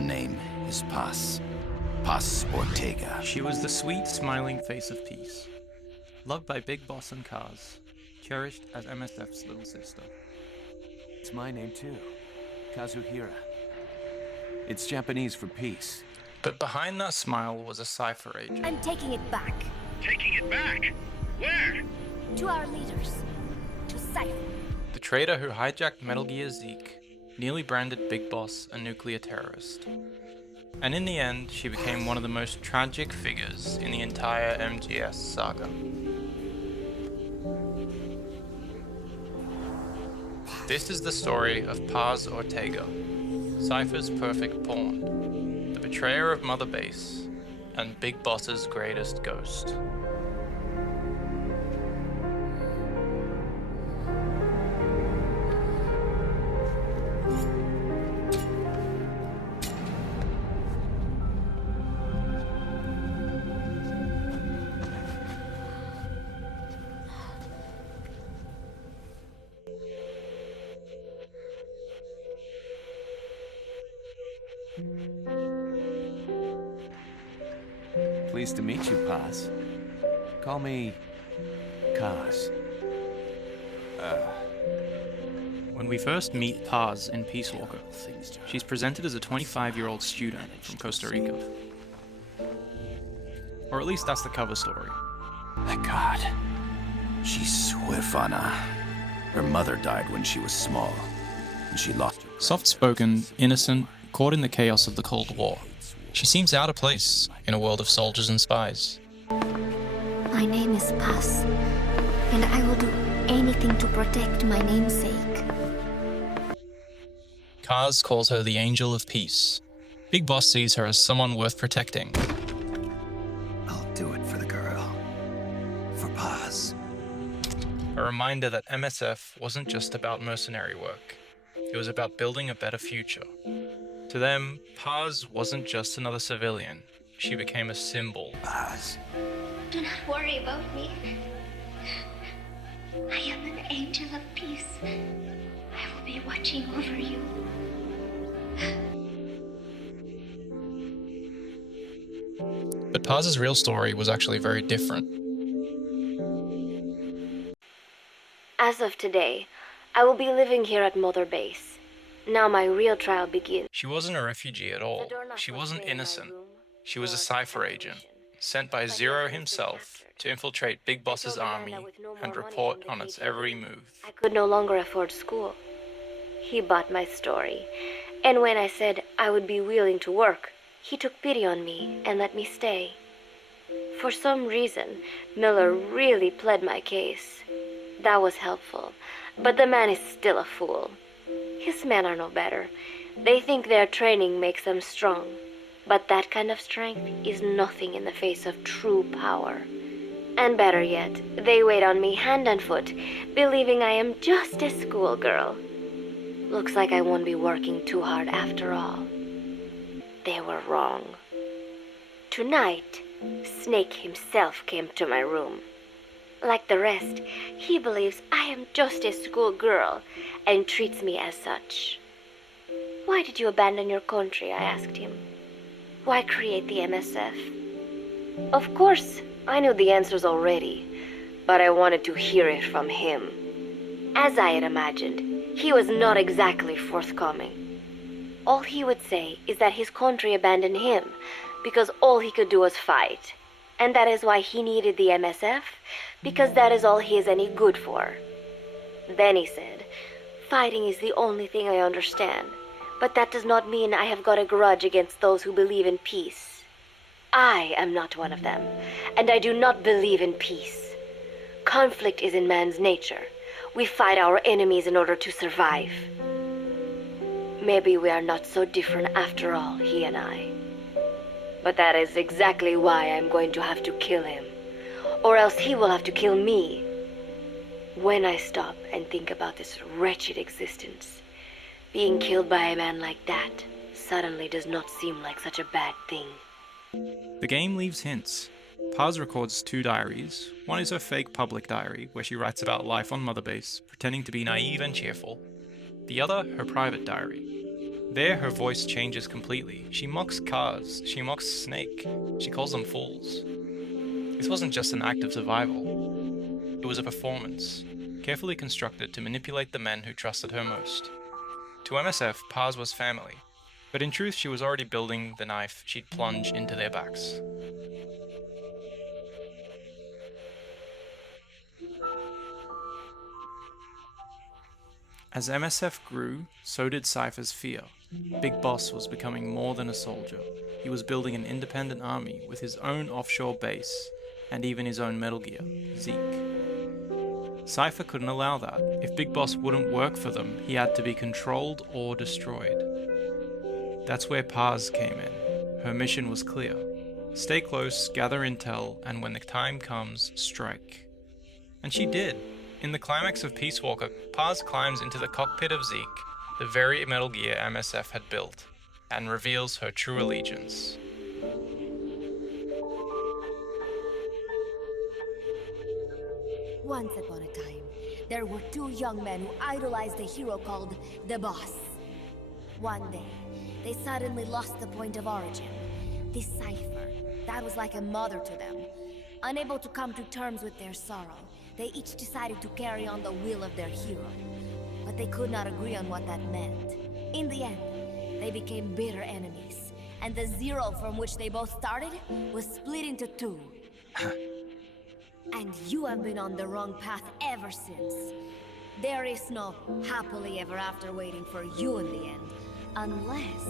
Her name is Paz Ortega. She was the sweet, smiling face of peace, loved by Big Boss and Kaz, cherished as MSF's little sister. It's my name too, Kazuhira. It's Japanese for peace. But behind that smile was a Cipher agent. I'm taking it back. Taking it back? Where? To our leaders. To Cipher. The traitor who hijacked Metal Gear ZEKE, nearly branded Big Boss a nuclear terrorist. And in the end, she became one of the most tragic figures in the entire MGS saga. This is the story of Paz Ortega, Cipher's perfect pawn, the betrayer of Mother Base, and Big Boss's greatest ghost. Pleased to meet you, Paz. Call me Kaz. When we first meet Paz in Peace Walker, she's presented as a 25-year-old student from Costa Rica. Or at least that's the cover story. Thank God. She's huérfana. Her mother died when she was small, and she lost her. Soft-spoken, innocent, caught in the chaos of the Cold War, she seems out of place in a world of soldiers and spies. My name is Paz, and I will do anything to protect my namesake. Kaz calls her the Angel of Peace. Big Boss sees her as someone worth protecting. I'll do it for the girl. For Paz. A reminder that MSF wasn't just about mercenary work. It was about building a better future. To them, Paz wasn't just another civilian. She became a symbol. Paz. Do not worry about me. I am an angel of peace. I will be watching over you. But Paz's real story was actually very different. As of today, I will be living here at Mother Base. Now my real trial begins. She wasn't a refugee at all. She wasn't innocent. She was a Cipher agent, sent by Zero himself to infiltrate Big Boss's army and report on its every move. I could no longer afford school. He bought my story, and when I said I would be willing to work, he took pity on me and let me stay. For some reason, Miller really pled my case. That was helpful, but the man is still a fool. His men are no better. They think their training makes them strong, but that kind of strength is nothing in the face of true power. And better yet, they wait on me hand and foot, believing I am just a schoolgirl. Looks like I won't be working too hard after all. They were wrong. Tonight, Snake himself came to my room. Like the rest, he believes I am just a schoolgirl and treats me as such. Why did you abandon your country? I asked him. Why create the MSF? Of course, I knew the answers already, but I wanted to hear it from him. As I had imagined, he was not exactly forthcoming. All he would say is that his country abandoned him because all he could do was fight. And that is why he needed the MSF, because that is all he is any good for. Then he said, fighting is the only thing I understand, but that does not mean I have got a grudge against those who believe in peace. I am not one of them, and I do not believe in peace. Conflict is in man's nature. We fight our enemies in order to survive. Maybe we are not so different after all, he and I. But that is exactly why I'm going to have to kill him. Or else he will have to kill me. When I stop and think about this wretched existence, being killed by a man like that suddenly does not seem like such a bad thing. The game leaves hints. Paz records 2 diaries. One is her fake public diary, where she writes about life on Mother Base, pretending to be naive and cheerful. The other, her private diary. There, her voice changes completely. She mocks cars, she mocks Snake, she calls them fools. This wasn't just an act of survival. It was a performance, carefully constructed to manipulate the men who trusted her most. To MSF, Paz was family, but in truth she was already building the knife she'd plunge into their backs. As MSF grew, so did Cipher's fear. Big Boss was becoming more than a soldier. He was building an independent army with his own offshore base, and even his own Metal Gear, ZEKE. Cipher couldn't allow that. If Big Boss wouldn't work for them, he had to be controlled or destroyed. That's where Paz came in. Her mission was clear. Stay close, gather intel, and when the time comes, strike. And she did. In the climax of Peace Walker, Paz climbs into the cockpit of ZEKE, the very Metal Gear MSF had built, and reveals her true allegiance. Once upon a time, there were two young men who idolized a hero called the Boss. One day, they suddenly lost the point of origin. This Cipher, that was like a mother to them. Unable to come to terms with their sorrow, they each decided to carry on the will of their hero. But they could not agree on what that meant. In the end, they became bitter enemies, and the Zero from which they both started was split into two. And you have been on the wrong path ever since. There is no happily ever after waiting for you in the end, unless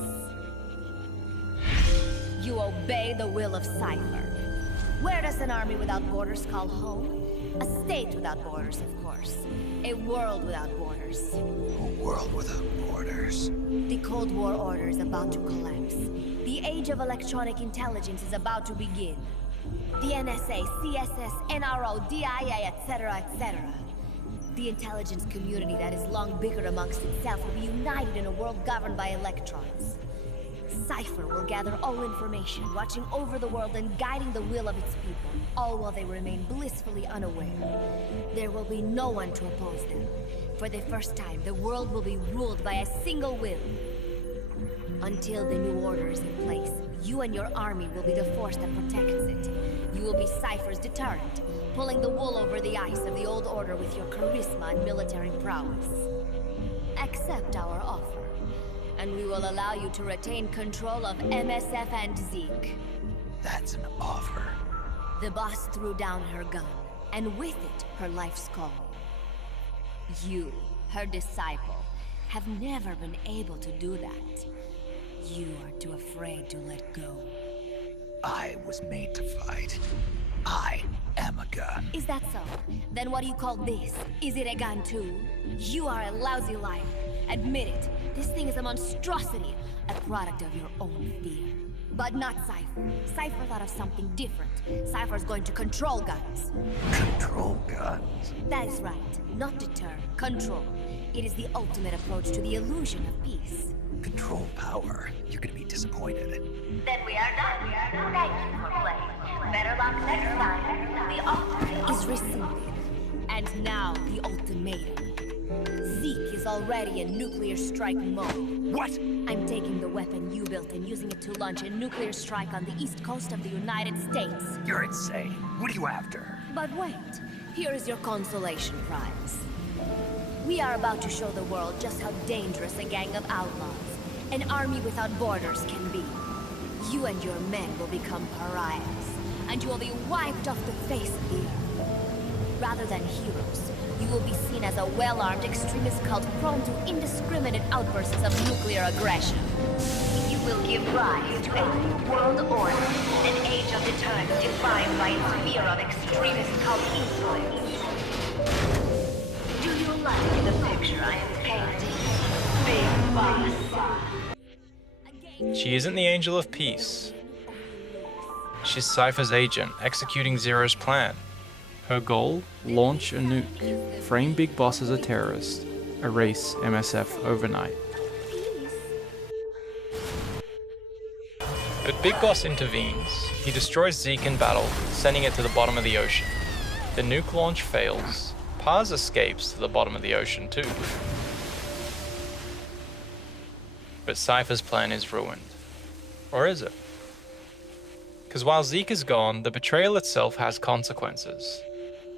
you obey the will of Cipher. Where does an army without borders call home? A state without borders, of course. A world without borders. A world without borders. The Cold War order is about to collapse. The age of electronic intelligence is about to begin. The NSA, CSS, NRO, DIA, etc., etc. The intelligence community that has long bickered amongst itself will be united in a world governed by electrons. Cipher will gather all information, watching over the world and guiding the will of its people, all while they remain blissfully unaware. There will be no one to oppose them. For the first time, the world will be ruled by a single will. Until the new order is in place, you and your army will be the force that protects it. You will be Cipher's deterrent, pulling the wool over the eyes of the old order with your charisma and military prowess. Accept our offer, and we will allow you to retain control of MSF and ZEKE. That's an offer. The boss threw down her gun, and with it, her life's calling. You, her disciple, have never been able to do that. You are too afraid to let go. I was made to fight. I am a gun. Is that so? Then what do you call this? Is it a gun too? You are a lousy liar. Admit it. This thing is a monstrosity. A product of your own fear. But not Cipher. Cipher thought of something different. Cipher's going to control guns. Control guns? That is right. Not deter. Control. It is the ultimate approach to the illusion of peace. Control power. You're gonna be disappointed. Then we are done. Thank you for playing. Better luck next time. The offer is rescinded. And now the ultimatum. ZEKE is already in nuclear strike mode. What? I'm taking the weapon you built and using it to launch a nuclear strike on the east coast of the United States. You're insane. What are you after? But wait, here is your consolation prize. We are about to show the world just how dangerous a gang of outlaws, an army without borders, can be. You and your men will become pariahs, and you will be wiped off the face of the earth. Rather than heroes, you will be seen as a well-armed extremist cult prone to indiscriminate outbursts of nuclear aggression. You will give rise to a new world order, an age of deterrence defined by its fear of extremist cult influence. Do you like the picture I am painting, Big Boss? She isn't the Angel of Peace. She's Cipher's agent, executing Zero's plan. Her goal? Launch a nuke, frame Big Boss as a terrorist, erase MSF overnight. But Big Boss intervenes. He destroys ZEKE in battle, sending it to the bottom of the ocean. The nuke launch fails. Paz escapes to the bottom of the ocean too. but Cipher's plan is ruined. Or is it? Because while ZEKE is gone, the betrayal itself has consequences.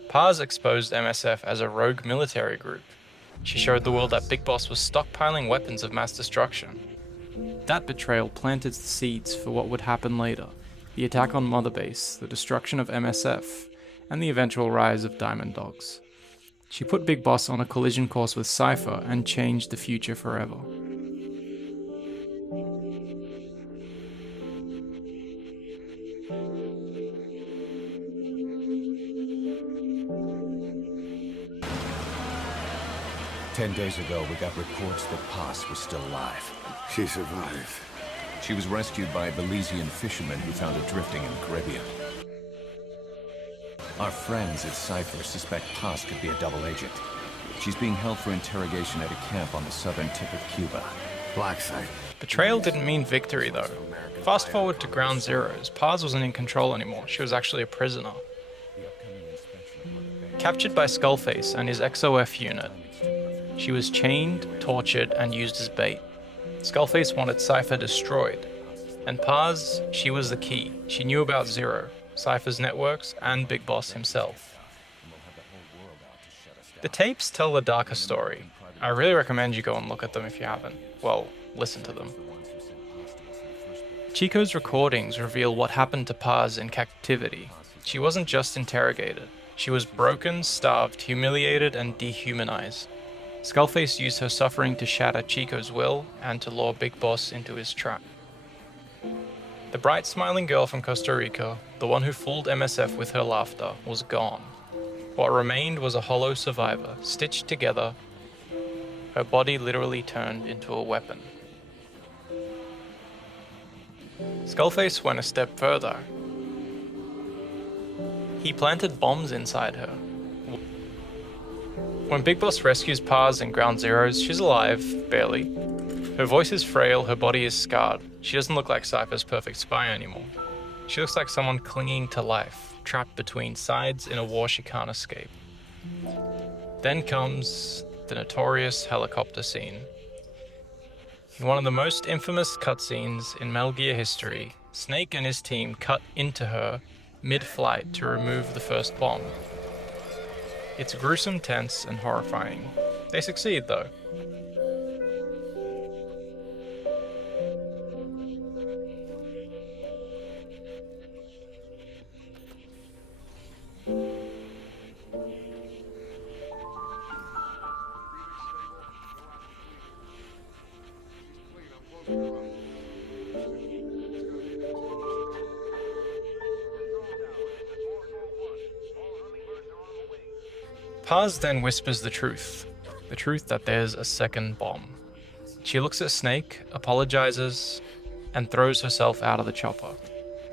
Paz exposed MSF as a rogue military group. She showed the world that Big Boss was stockpiling weapons of mass destruction. That betrayal planted the seeds for what would happen later: the attack on Mother Base, the destruction of MSF, and the eventual rise of Diamond Dogs. She put Big Boss on a collision course with Cipher and changed the future forever. Ten days ago, we got reports that Paz was still alive. She survived. She was rescued by a Belizean fisherman who found her drifting in the Caribbean. Our friends at Cipher suspect Paz could be a double agent. She's being held for interrogation at a camp on the southern tip of Cuba. Black site. Betrayal didn't mean victory, though. Fast forward to Ground Zeroes, Paz wasn't in control anymore. She was actually a prisoner. Captured by Skullface and his XOF unit, she was chained, tortured, and used as bait. Skullface wanted Cipher destroyed. And Paz, she was the key. She knew about Zero, Cipher's networks, and Big Boss himself. The tapes tell the darker story. I really recommend you go and look at them if you haven't. Well, listen to them. Chico's recordings reveal what happened to Paz in captivity. She wasn't just interrogated. She was broken, starved, humiliated, and dehumanized. Skullface used her suffering to shatter Chico's will and to lure Big Boss into his trap. The bright smiling girl from Costa Rica, the one who fooled MSF with her laughter, was gone. What remained was a hollow survivor, stitched together. Her body literally turned into a weapon. Skullface went a step further. He planted bombs inside her. When Big Boss rescues Paz in Ground Zeroes, she's alive, barely. Her voice is frail, her body is scarred. She doesn't look like Cipher's perfect spy anymore. She looks like someone clinging to life, trapped between sides in a war she can't escape. Then comes the notorious helicopter scene. In one of the most infamous cutscenes in Metal Gear history, Snake and his team cut into her mid-flight to remove the first bomb. It's gruesome, tense, and horrifying. They succeed, though. Paz then whispers the truth that there's a second bomb. She looks at Snake, apologizes, and throws herself out of the chopper.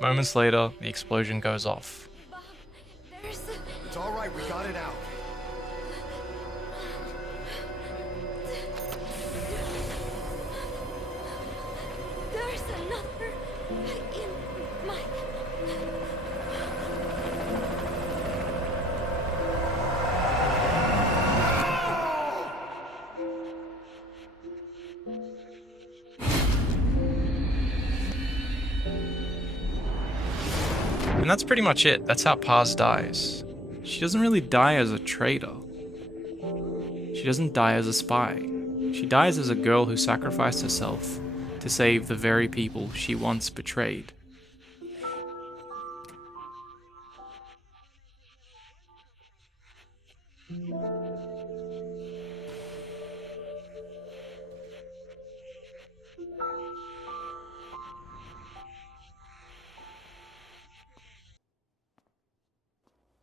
Moments later, the explosion goes off. It's all right, we got it out. There's another in my... And that's pretty much it. That's how Paz dies. She doesn't really die as a traitor. She doesn't die as a spy. She dies as a girl who sacrificed herself to save the very people she once betrayed.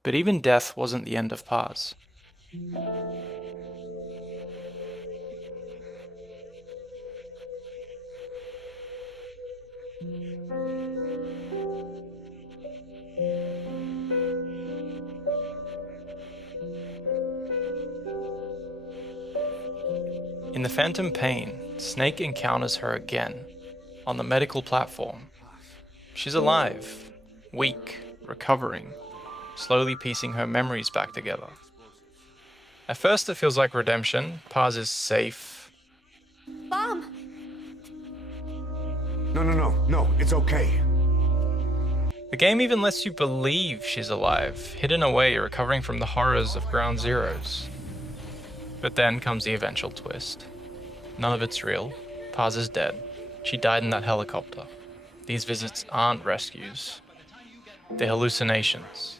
But even death wasn't the end of Paz. In the Phantom Pain, Snake encounters her again, on the medical platform. She's alive, weak, recovering, slowly piecing her memories back together. At first it feels like redemption. Paz is safe. Bomb! No, it's okay. The game even lets you believe she's alive, hidden away, recovering from the horrors of Ground Zeroes. But then comes the eventual twist. None of it's real. Paz is dead. She died in that helicopter. These visits aren't rescues. They're hallucinations.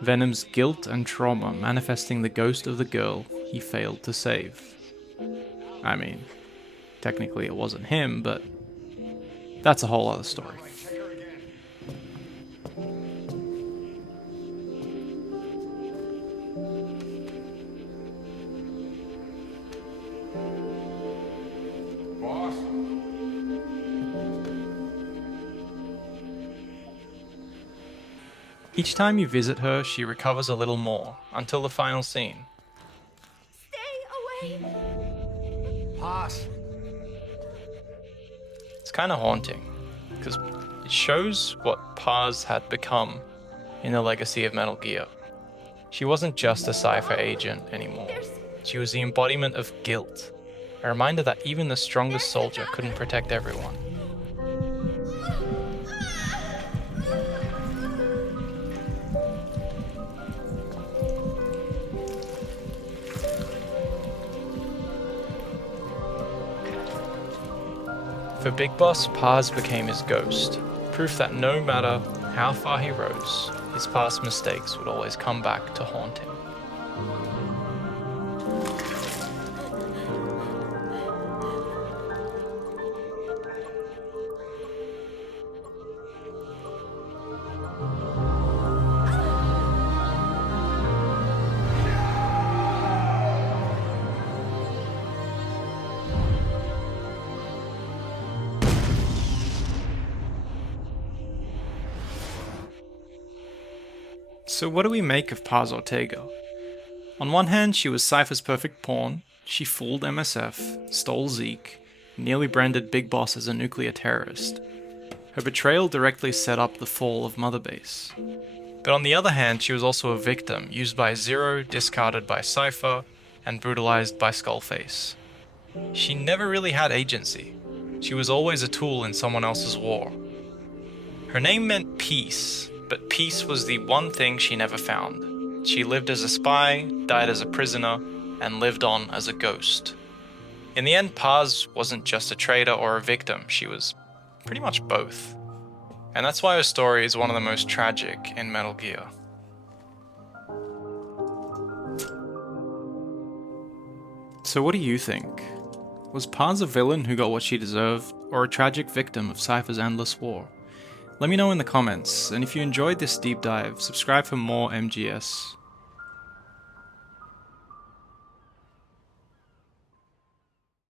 Venom's guilt and trauma manifesting the ghost of the girl he failed to save. I mean, technically it wasn't him, but that's a whole other story. Each time you visit her, she recovers a little more, until the final scene. Stay away! Paz. It's kind of haunting, because it shows what Paz had become in the legacy of Metal Gear. She wasn't just a Cipher agent anymore. She was the embodiment of guilt, a reminder that even the strongest soldier couldn't protect everyone. For Big Boss, Paz became his ghost, proof that no matter how far he rose, his past mistakes would always come back to haunt him. So what do we make of Paz Ortega? On one hand, she was Cipher's perfect pawn. She fooled MSF, stole ZEKE, nearly branded Big Boss as a nuclear terrorist. Her betrayal directly set up the fall of Mother Base. But on the other hand, she was also a victim, used by Zero, discarded by Cipher, and brutalized by Skullface. She never really had agency. She was always a tool in someone else's war. Her name meant peace, but peace was the one thing she never found. She lived as a spy, died as a prisoner, and lived on as a ghost. In the end, Paz wasn't just a traitor or a victim, she was pretty much both. And that's why her story is one of the most tragic in Metal Gear. So what do you think? Was Paz a villain who got what she deserved, or a tragic victim of Cipher's endless war? Let me know in the comments, and if you enjoyed this deep dive, subscribe for more MGS.